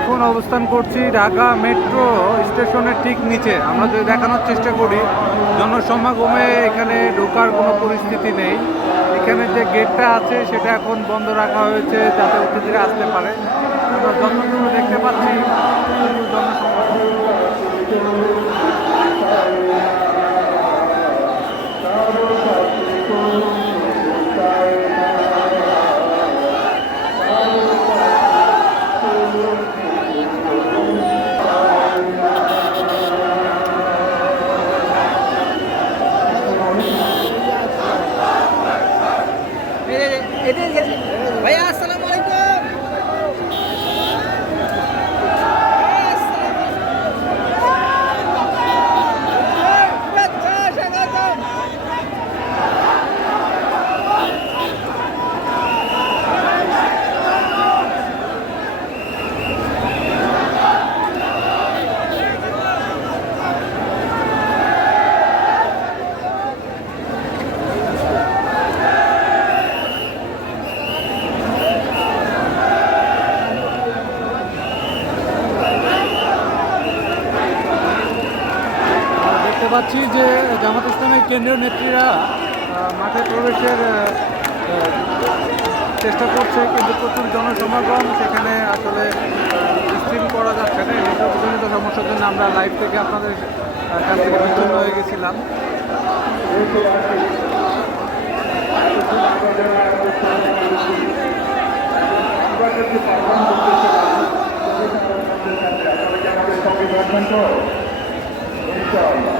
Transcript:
এখন অবস্থান করছি ঢাকা মেট্রো স্টেশনের ঠিক নিচে। আমরা যদি দেখানোর চেষ্টা করি, জনসমাগমে এখানে ঢোকার কোনো পরিস্থিতি নেই। এখানে যে গেটটা আছে, সেটা এখন বন্ধ রাখা হয়েছে যাতে অতিথিরা আসতে পারে। আমরা যতটুকু দেখতে পাচ্ছি, জনসমাগম। வயாச পাচ্ছি যে জামাত ইসলামের কেন্দ্রীয় নেত্রীরা মাঠে প্রবেশের চেষ্টা করছে, কিন্তু প্রচুর জনসমাগম সেখানে আসলে স্ট্রিম করা যাচ্ছে না নেটওয়ার্কজনিত সমস্যার জন্য আমরা লাইভ থেকে আপনাদের কাছ থেকে বিচ্ছিন্ন হয়ে গেছিলাম। ইনশাআল্লাহ